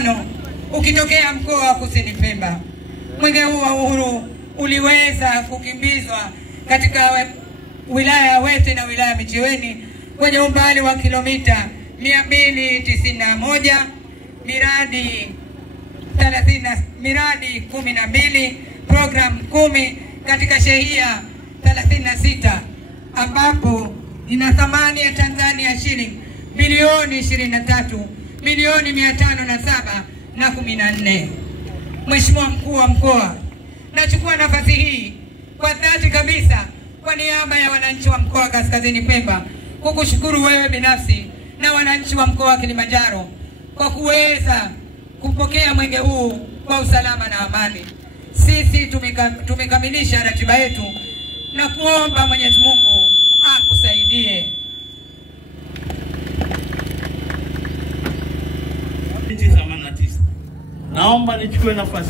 5 ukitokea mkoa wa Kusini Pemba. Mwenge huu wa uhuru uliweza kukimbizwa katika wilaya ya Wete na wilaya ya Micheweni kwenye umbali wa kilomita 291, miradi 12, program 10 katika shehia 36, ambapo ina thamani ya Tanzania shilingi bilioni 23,507,014. Mheshimiwa Mkuu wa Mkoa, nachukua nafasi hii kwa dhati kabisa kwa niaba ya wananchi wa mkoa wa Kaskazini Pemba kukushukuru wewe binafsi na wananchi wa mkoa wa Kilimanjaro kwa kuweza kupokea mwenge huu kwa usalama na amani. Sisi tumekamilisha ratiba yetu na kuomba Mwenyezi Mungu akusaidie. Naomba nichukue nafasi